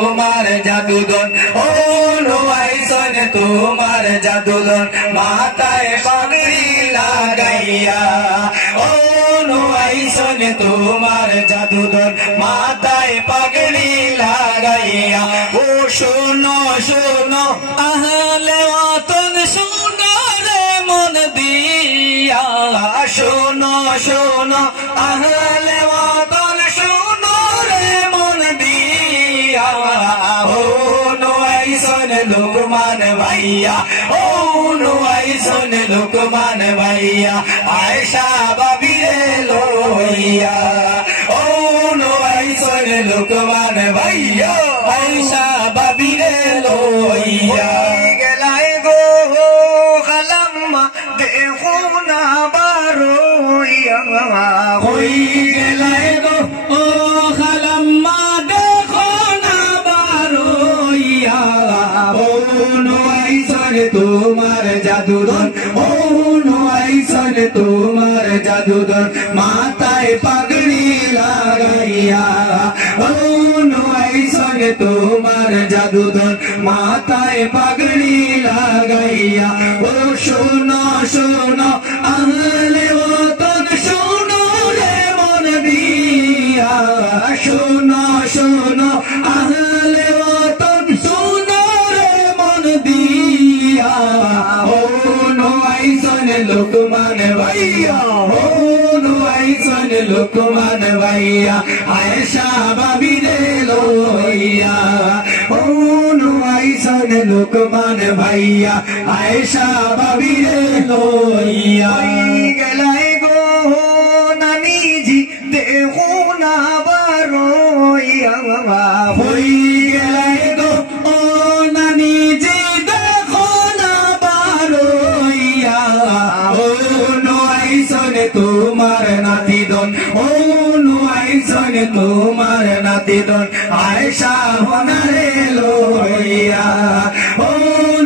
তোমার জাদুধন ও নুয়াইছেন তোমার জাদুধন মাথায় পাগড়ি লাগাইয়া ও নুয়াইছেন তোমার জাদুধন মাথায় পাগড়ি লাগাইয়া ও শোনো শোনো আহলে ওয়াতন শোনো রে মন দিয়া শোনো শোনো আহলে ওয়াতন শোনো রে মন দিয়া ও নুয়াইছেন লুকমান ভাইয়া ও নুয়াইছেন লুকমান ভাইয়া আয়েশা বাবিরে লইয়া ও নুয়াইছেন লুকমান ভাইয়া আয়েশা বাবিরে লইয়া গেলাই গো খালাম্মা দেখো না বারোইয়া হই গেলাই গো ও খালাম্মা দেখো না বারোইয়া ও নুয়াইছেন তোমার জাদুধন ও নুয়াইছেন তোমার জাদুধন মাথায় পাগড়ি লাগাইয়া ও নুয়াইছেন তোমার জাদুধন মাথায় পাগড়ি লাগাইয়া ও শোনো শোনো আহলে ওয়াতন শোনো রে মন দিয়া শোনো শোনো আহলে ওয়াতন শোনো রে মন দিয়া ও নুয়াইছেন লুকমান ভাইয়া ও নুয়াইছেন লুকমান ভাইয়া আয়েশা বাবিরে লইয়া ও নুয়াইছেন লুকমান ভাইয়া আয়েশা বাবিরে লইয়া গেলাই গো নানিজি দেখো না বারোইয়া হই গেলাই গো ও নানিজি দেখো না বারোইয়া ও নুয়াইছেন তোমার নাতিদন ও নুয়াইছেন তোমার নাতিদন আয়েশা হনারে লইয়া ও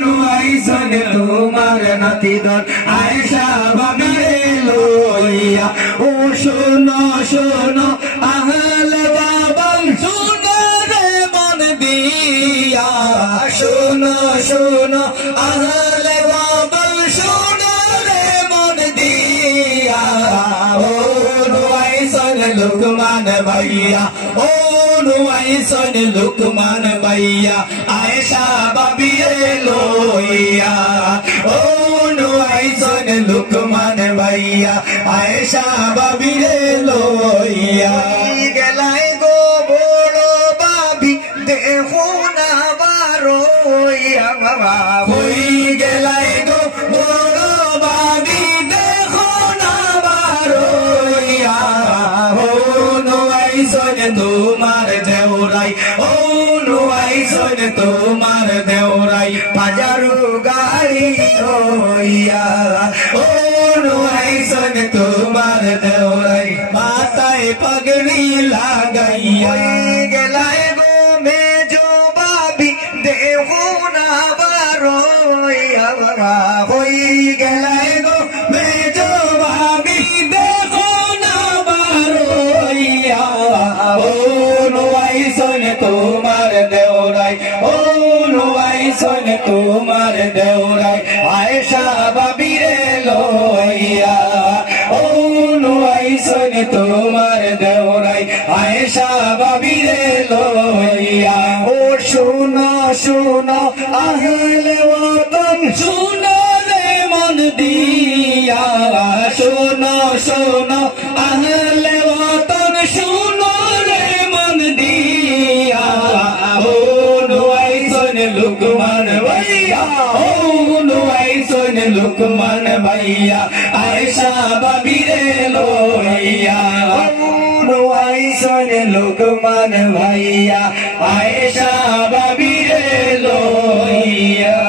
নুয়াইছেন তোমার নাতিদন আয়েশা বাবিরে লইয়া ও শোনো শোনো আহলে বাবাল শোনো রে মন দিয়া শোনো শোনো আহলে বাবাল শোনো রে মন দিয়া ও নুয়াইছেন লুকমান ভাইয়া ও নুয়াইছেন লুকমান ভাইয়া আয়েশা বাবিরে লইয়া ও নুয়াইছেন লুকমান ভাইয়া আয়েশা বাবিরে লইয়া গেলাই গো বড় বাবি দেখো না বারোইয়া হই গেলাই গো বড় বাবি দেখো না বারোইয়া ও নুয়াইছেন তোমার দেওরাই ও নুয়াইছেন তোমার দেওরাই বাজারু গাড়ি লইয়া ও নুয়াইছেন তোমার দেওরাই মাথায় পাগড়ি লাগাইয়া গেলাই গো মেজো বাবি দেখো না বারোইয়া হই গেলাই গো মেজো বাবি দেখো না বারোইয়া ও নুয়াইছেন তোমার দেওরাই ও নুয়াইছেন তোমার দেওরাই আয়েশা বাবিরে লইয়া ও নুয়াইছেন তোমার দেওরাই আয়েশা বাবিরে লইয়া ও শোনো শোনো আহলে ওয়াতন শোনো রে মন দিয়া শোনো শোনো আহলে ওয়াতন শোনো রে মন দিয়া ও নুয়াইছেন লুকমান ভাইয়া ও নুয়াইছেন লুকমান ভাইয়া আয়েশা বাবিরে লইয়া নুয়াইছেন লুকমান ভাইয়া আয়েশা বাবিরে লইয়া